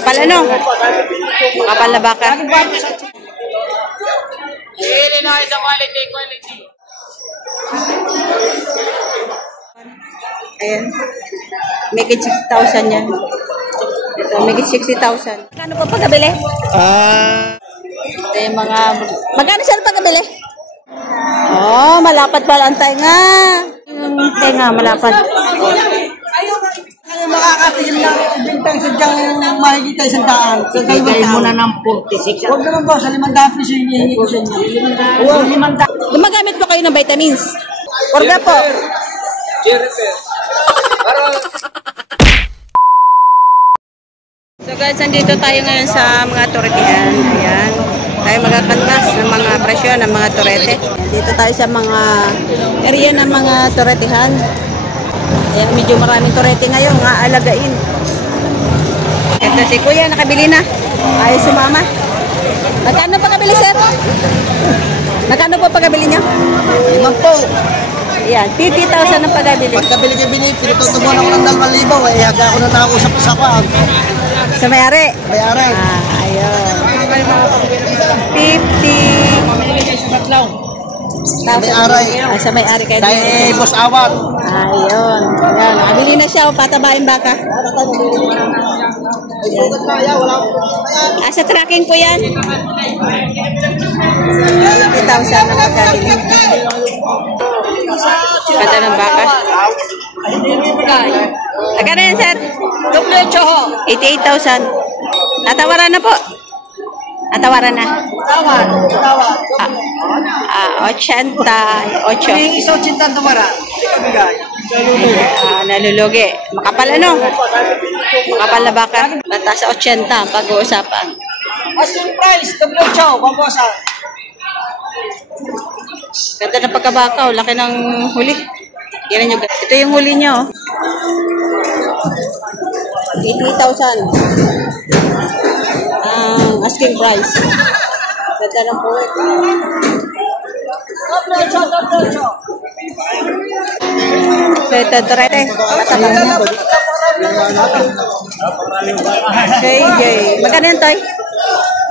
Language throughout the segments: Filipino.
Makapal ano? Makapal na baka. Really nice quality. Ayan. Make it 6,000 yan. Ito, make it 60,000. Magkano po pagkabili? Ito yung mga... Magkano siya pagkabili? Oh, malapad pala ang tenga. Yung tenga, malapad. Kaya makakatigil na bintang sadyang makikita isang daan. Bigay mo na ng 46. Huwag naman po, sa 500 piso hinihingi ko sa inyo. 500. Gumagamit po kayo ng vitamins. Orga po. So guys, nandito tayo ngayon sa mga toretihan. Ayan. Tayo magakantas ng mga presyo ng mga torete. Dito tayo sa mga area ng mga toretihan. Ayan, medyo maraming torete ngayon, nga alagain. Ito si Kuya, nakabili na. Ayaw sumama. Magkano pa kabili, sir? Magkano po pagkabili niyo? 5 po. Ayan, 50,000 ang pagkabili. Pagkabili kayo pinitutubuan ako ng 2,000. Eh, haga ako na nakausap sa kwaan. Sa may-ari? Bayaran. Ayun. 50,000. Sa may-ari kayo. Dahil boss awat. Ayun. Ayan, nakabili na siya. Patabain baka. Sa tracking po yan. 50,000 ang pagkabili. Ganda ng baka. Magkano yan, sir? 88,000. Natawaran na po. Natawaran na. 88. Iso chintan tumara. Nalulugi. Makapal ano? Makapal na baka. Bata sa 80 ang pag-uusapan. Asking price, chow, pambosa. Ganda ng pagkabakaw. Laki ng huli. Yan nyo. Ito yung huli nyo. 80,000. Ang asking price. Ganda ng puwet. So ito, torete. Matabang niya. JJ. Magkano yun, Toy?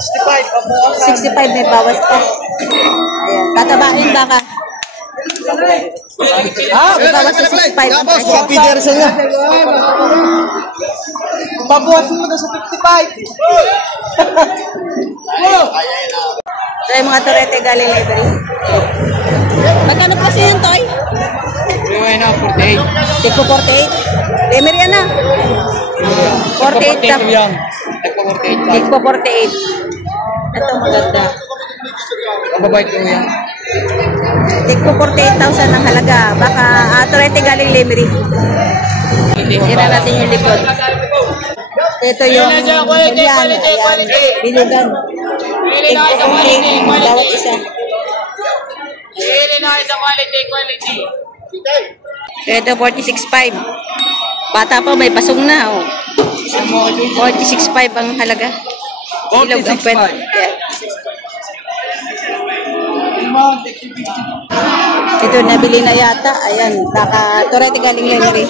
65 may bawas pa. Ayan. Tatabain baka. May bawas sa 65. Peter sa inyo. Babuhat mo na sa 55. So yung mga torete galing library. Magkano plus yun, Toy? Ano, 48. Tipo 48. Limer yan na. 48 na. Tipo 48. Ito maganda. Mababait ko yan. Tipo 48,000 ang halaga. Baka torete galing library. Tira natin yung likod. Ito yung yan. Bilugan. Tipo 48. Bawat isa. Really nice quality. Ito 46.5. Bata pa may pasong na. Oh. 46.5 ang halaga. Silog ang pwede. Yeah. Ito nabili na yata. Ayan. Baka torete galing library.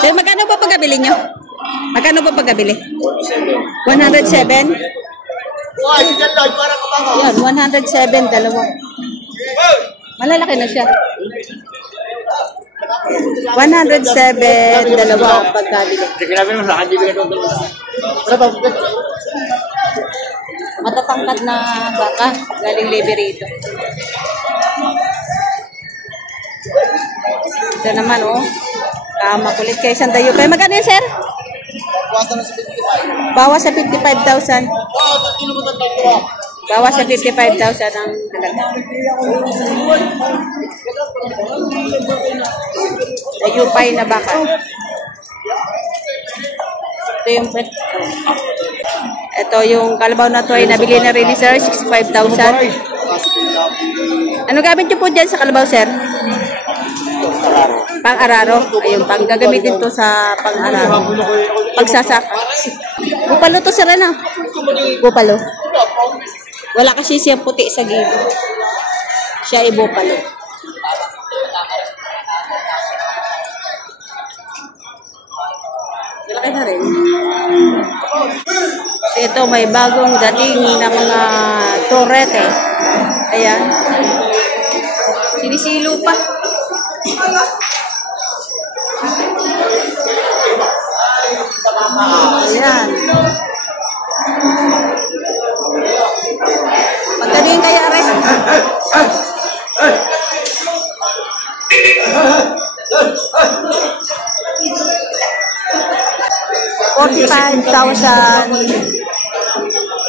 Sir, magkano pa pagkabili nyo? Magkano pa pagkabili? 107? Yan, 107, dalawa. Malalaki na siya. 107, dalawa ang pagkabili. Matatangkad na baka, galing library ito. Ito naman, oh. Makulit kayo isang dayo. Kaya magkano yun, sir? Bawas sa 55,000. Bawas sa 55,000 ang halaga. Ayupay na baka. Ito yung pet. Ito yung kalabaw na to ay nabili na rin ni sir, 65,000. Ano gamit nyo po dyan sa kalabaw, sir? Pang-araro. Ayun, pang gagamitin to sa pang-araro. Pagsasaka. Bupalo to, sir, ano? Bupalo. Wala kasi siya puti sa gilid. Siya ay bupalo. Malaki na rin. Ito, may bagong dating na mga torete. Ayan. Sinisilo pa. Ayan. Magkano yung kaya rin? $45,000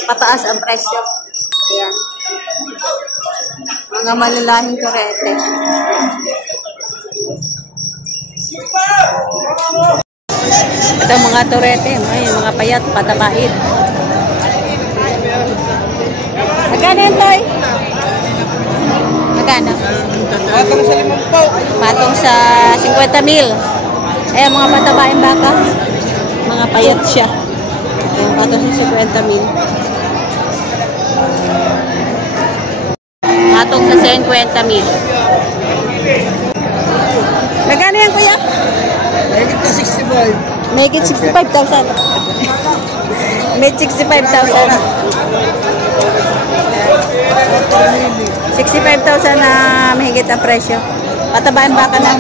pataas ang presyo. Ayan. Mga malalahing kurete. Ito mga turete, may mga payat, patabaid. Magkano yan, Toy? Magkano? Patong sa 5 po. Patong sa 50,000. Ayan, mga patabain baka. Mga payat siya. Ayan, patong sa 50,000. Patong sa 50,000. Magkano yan, kuya? Mahigit na 65. Make it 65,000. Make 65,000. 65,000 na mahigit ang presyo. Patabaan baka na.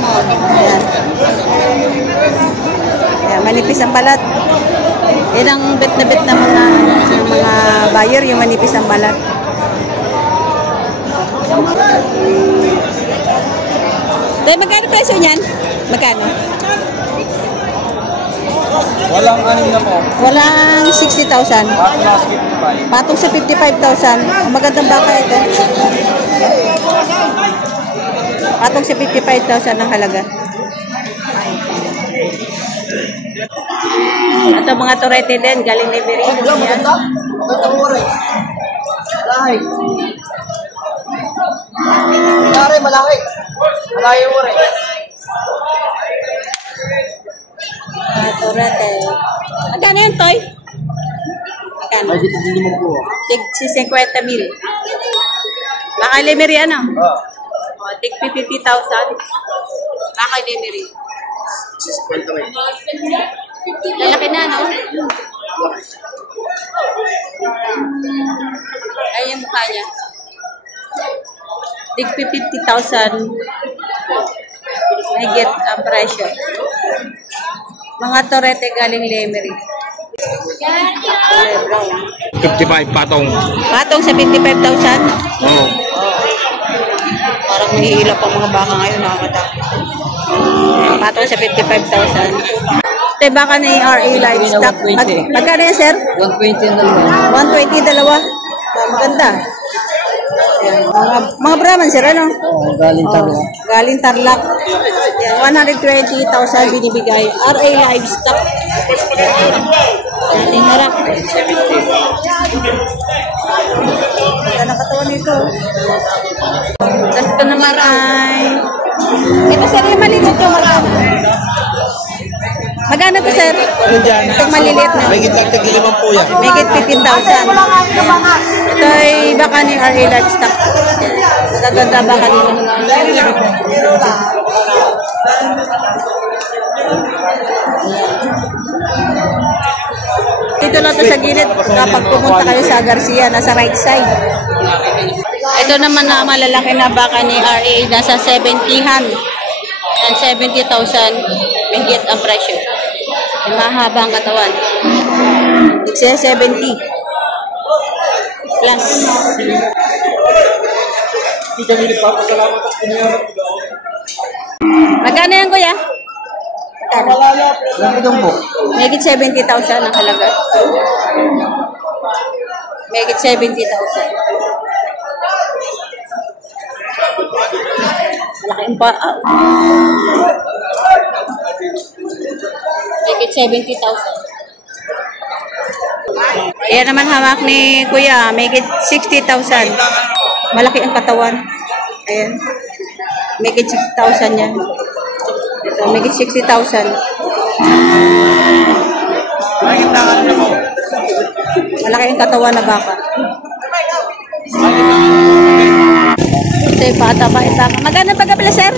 Ayan. Ayan, manipis ang balat. Yan ang bet na bet na mga buyer, yung manipis ang balat. Dahil magkano presyo niyan? Magkano? Walang anin na po. Walang 60,000. Patong sa 55,000. Magandang baka ito. Patong sa 55,000 ang halaga. Ito mga turete din, galing Liberino. Yan. Maganda mo rin. Malaki. Malaki, malaki. Malaki mo rin. Mga turete. Magkano yan, Toy? Magkano? Mahigit na 5 po. Tig 50,000. Baka Lemery ano? Ah. O, tig 50,000. Baka Lemery. 50. Lalaki na, no? Ayan yung mukha niya. Tig 50,000. Higit ang presyo. Mga torete galing Lemery. Kulay brown. 55 patong. Patong sa 55,000. Oo. Parang mahihilap ang mga baka ngayon, nakakatakot. Patong sa 55,000. Ito yung baka ni RA Livestock. Magkano yan, sir? 120 na lang. 120, dalawa. Maganda. Ayan. Mga Brahman, sir, ano? Oo, galing talo. Galing Tarlac. Ayan, 120,000 binibigay. RA Livestock. Ating harap. Ganda na katawan nito. Tapos ito naman ay... Ito, sir, yung maliliit yung marami. Magkano to, sir? Itong maliliit na. Mahigit lang tag 5 po yan. Megit 15,000. Ito ay baka ni RA Livestock. Gaganda baka nito. Dito lang to sa gilid kapag pumunta kayo sa Garcia, nasa right side. Ito naman na malalaki na baka ni RA, nasa 70han. And 70,000 mahigit ang presyo. May mahaba ang katawan. It's 70 plus. Magkano yan, kuya? Magkano? Lapidong po. Megit 70,000 ang halaga. Megit 70,000. Malaking pa. Megit 70,000. Ayan naman hamak ni kuya. Megit 60,000. Malaki ang katawan. Ayan. Megit 60,000 yan. Ito, megit 60,000. Malaki ang katawan na baka. Ito yung bata ba? Magkano pagkabili, sir?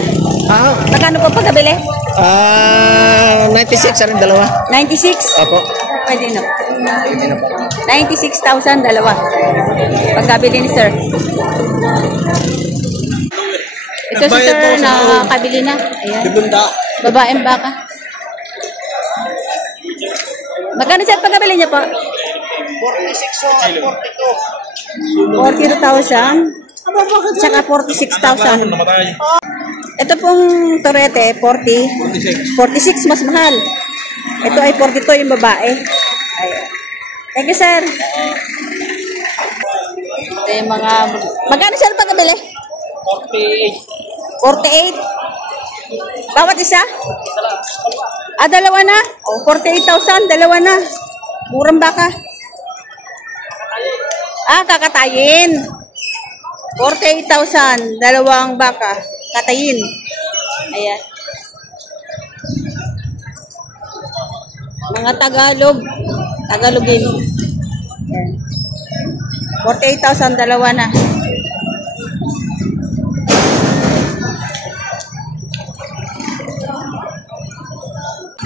Magkano po pagkabili? 96 rin dalawa. 96? Opo. Pwede na. Pwede na po. 96,000 dalawa. Pagkabili ni sir. Ito si sir nakakabili na. Ayan. Babaeng baka. Magkano sir pagkabili niya po? 46 o 42,000. Tsaka 46,000. Ito pong torete, 46 mas mahal. Ito ay 42 yung babae. Ayan. Thank you, sir. Ito yung mga... Magkano sir pagkabili? 48. Bawat isa? Dalawa na? 48,000, dalawa na. Murang baka. Kakatayin. 48,000, dalawang baka. Katayin. Ayan. Mga Tagalogin. Ayan. 48,000, dalawa na.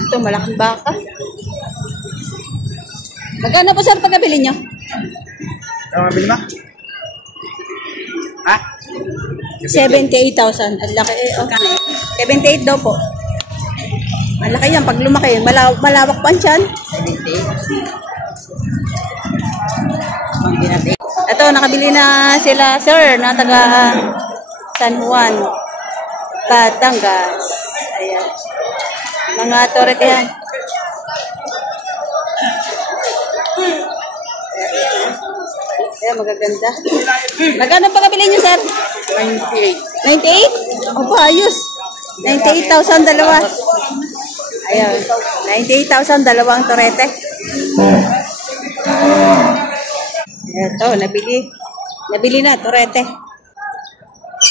Ito, malaking baka. Magkano po sir pagkabili nyo? Mabili ba? Ha? 78,000. Ang laki. 78 daw po. Ang laki yan. Pag lumaki, malawak pa siyan. 78. Ito, nakabili na sila, sir, na taga San Juan, Batangas. Ayan. Mga torete yan. Ayan, magaganda. Magkano pagkabili niyo, sir? 98. 98? Opo, ayos. 98,000 dalawa. Ayan. 98,000 dalawang torete. Ito, nabili. Nabili na, torete.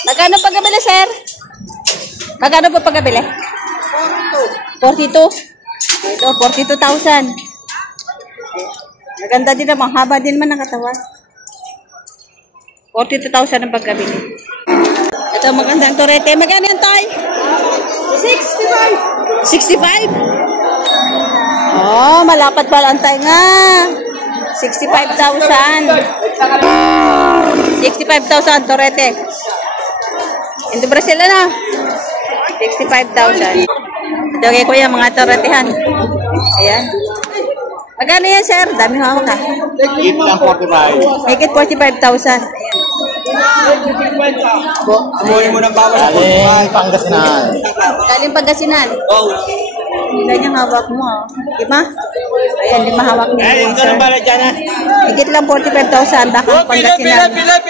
Magkano pagkabili, sir? Magkano po pagkabili? 42. Ito, 42,000. Maganda din naman. Haba din naman ang katawan. 42,000 ang pagkabili. Ito, magandang torete. Magkano yan, Toy? 65. 65? Oh, malapad pala ang tainga. 65,000. 65,000 torete. Ito Brazil na. 65,000. Ito kay kuya mga toretehan. Ayan. Magkano yan, sir? Dami hawak ka. Make it 45,000. Kumuhin mo ng bawas. Galing Pangasinan. Galing Pangasinan. Ganyan hawak mo. Lima? Ayan, lima hawak niya. Yung ganun bala dyan ha? Higit lang 45,000. Baka Pangasinan. Pilay!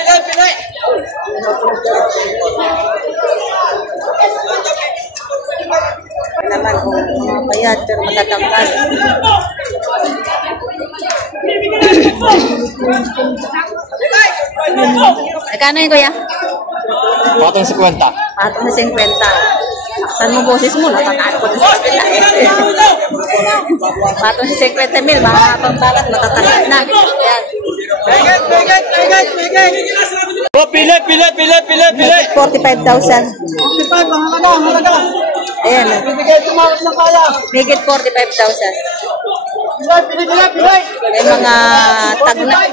Naman kung mga bayad pero matatangkad. Magkano yun, kuya? Patong 50. Patong na 50. Saan mo boses mo? Natatakot sa kabila eh. Patong sa 50,000. Mga pambalat, matatangkad na. Yan. Oh, pilay! 45,000. 45, mahalaga. Ayan. Bibigay tumawag na kaya. Higit 45,000. Pilay. May mga tagna.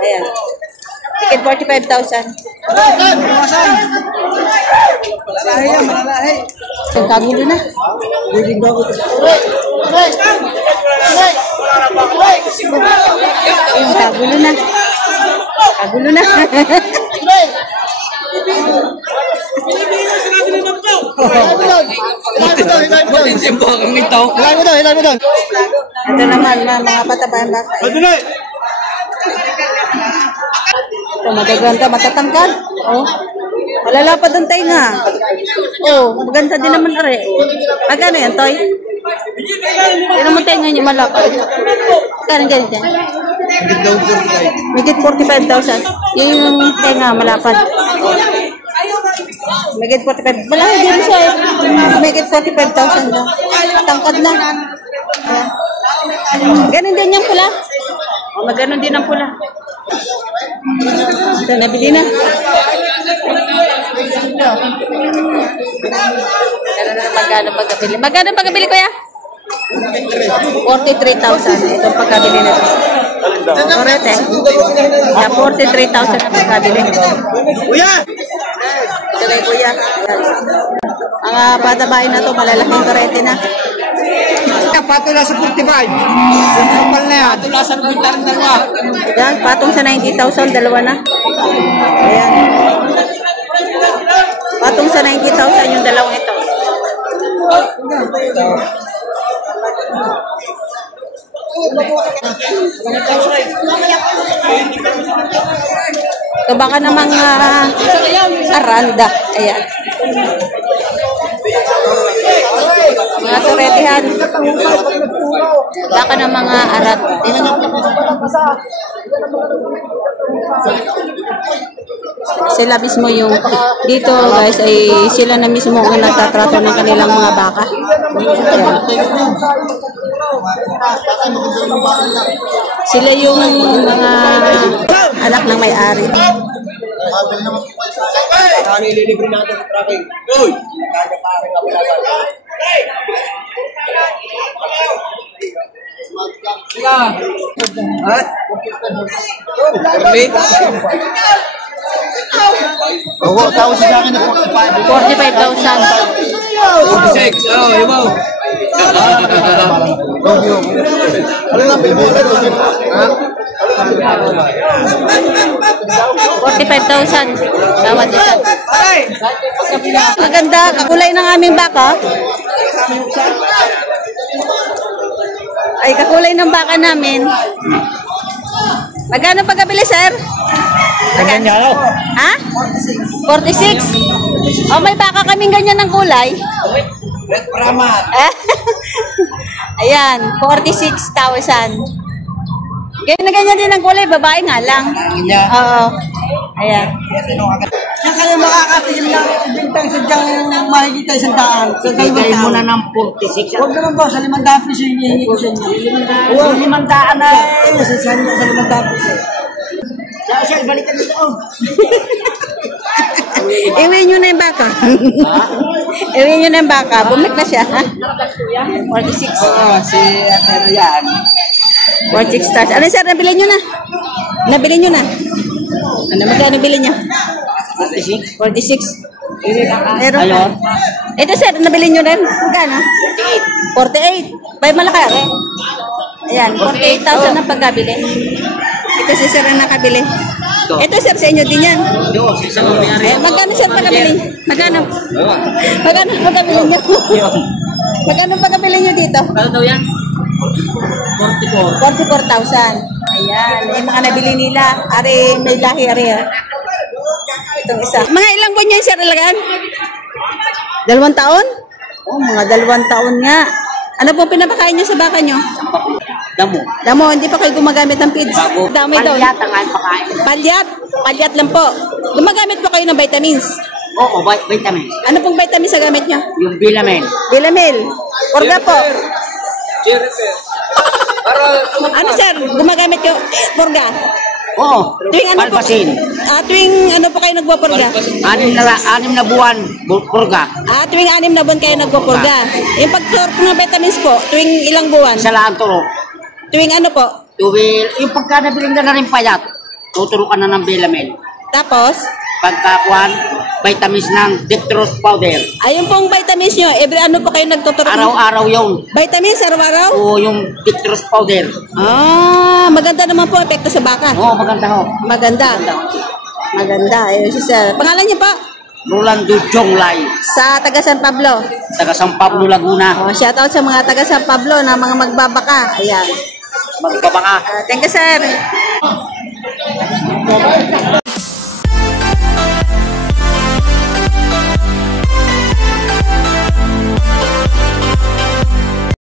Ayan. Higit 45,000. Malalahi. Ang kagulo na. Ang kagulo na. Kagulo na. Hilay mo doon. Ito naman, mga patabayan baka. Ito, magaganda, matatangkad. Oh. Malalapad ang tainga. Oh, maganda din naman are. Magkano yan, Toy? Hindi mo tainga niyo malapad. Magkano ganyan dyan? Higit 45,000. Yung tainga malapad. Higit 45,000. Wala, hindi mo siya. Higit 45,000 na. Tangkad na. Ganon din yung pula. O, maganon din ang pula. Ito, nabili na. Ito. Ganon na magkano pagkabili. Magkano pagkabili, kuya? 43,000. Ito pagkabili na ito. Torete. Yeah, 43,000 na pagkabili. Kuya! Ito kay kuya. Ang patabain na to, malalaking torete na. Patula sa 45. Kapal na yan. Patula sa 45. Yan, patong sa 90,000, dalawa na. Ayan. Patong sa 90,000 yung dalawang ito. Ito baka namang aranda. Ayan. Mga turetehan. Baka ng mga arat. Sila mismo yung dito guys ay sila na mismo ang nagtatrato ng kanilang mga baka. Ayan. Sila yung mga anak ng may-ari. Nililibre natin sa traffic. Uy! Oo, tawag sa akin na 45,000. 46. Oh, ibo. 45,000. Tawad dito. Maganda. Kakulay ng aming baka. Ay, kakulay ng baka namin. Magkano pagkabili, sir? Magkano? Ha? 46? Oh, may baka kaming ganyan ng kulay. Ayan, 46,000. Ganyan na ganyan din ang kulay, babae nga lang. Oo. Ayan. Kaya kayo makakatigil lang bintang sadyang makikita isang daan. Bigay mo na ng 46. Huwag naman po, sa 500 piso yung hihingi ko sa inyo. Oo, 500 na eh. Sa 500 piso. Siya, balikan nito. Iwi nyo na yung baka. Iwi nyo na yung baka. Bumik na siya. 46. Oo, si Atero yan. 46 stars. Ano sir, nabili nyo na? Nabili nyo na? Ano, magkano bili niya? 46. 46. Pero, Ano? ito sir, nabili nyo rin? Magkano? 48. 48. May malaki eh. Ayan, 48,000 ang pagkabili. Ito si sir ang nakabili. Ito sir, sa inyo din yan. Eh, magkano sir pagkabili? Magkano? Magkano pagkabili nyo? Magkano pagkabili nyo dito? Ano daw yan? 44. 44,000. Ayan, yung mga nabili nila. Ari, may lahi, ari. Itong isa. Mga ilang buwan nyo yung sir alagaan? 2 taon? Oh, mga 2 taon nga. Ano pong pinapakain nyo sa baka nyo? Damo. Damo, hindi pa kayo gumagamit ng feeds? Dami daw. Palyat ang pakain. Palyat. Palyat lang po. Gumagamit po kayo ng vitamins. Oo, vitamin. Ano pong vitamins sa gamit nyo? Yung bilamin. Bilamil. Porga po. Ano sir, gumagamit yung porga? Oo, Tuwing ano po? palpasin. Tuwing ano po kayo nagpapurga? 6 na buwan, purga. Tuwing 6 na buwan kayo nagpapurga. Yung pag-turk ng vitamins po, tuwing ilang buwan? Isa lang turo. Tuwing ano po? Yung pagka nabiling na rin payat, tuturo ka na ng bilamin. Tapos, Pagkakuan, vitamins ng dextrose powder. ayun pong vitamins nyo, every ano po kayo nagtuturok? Araw-araw yun. Vitamins, araw-araw? O yung dextrose powder. Maganda naman po epekto sa baka. Oo, maganda ho. Maganda. Maganda. Ayun si sir. Pangalan niyo po? Rolando Jonglay, Sa taga San Pablo. taga San Pablo, Laguna. Shout out sa mga taga San Pablo na mga magbabaka. Ayan. Magbabaka. Thank you, sir.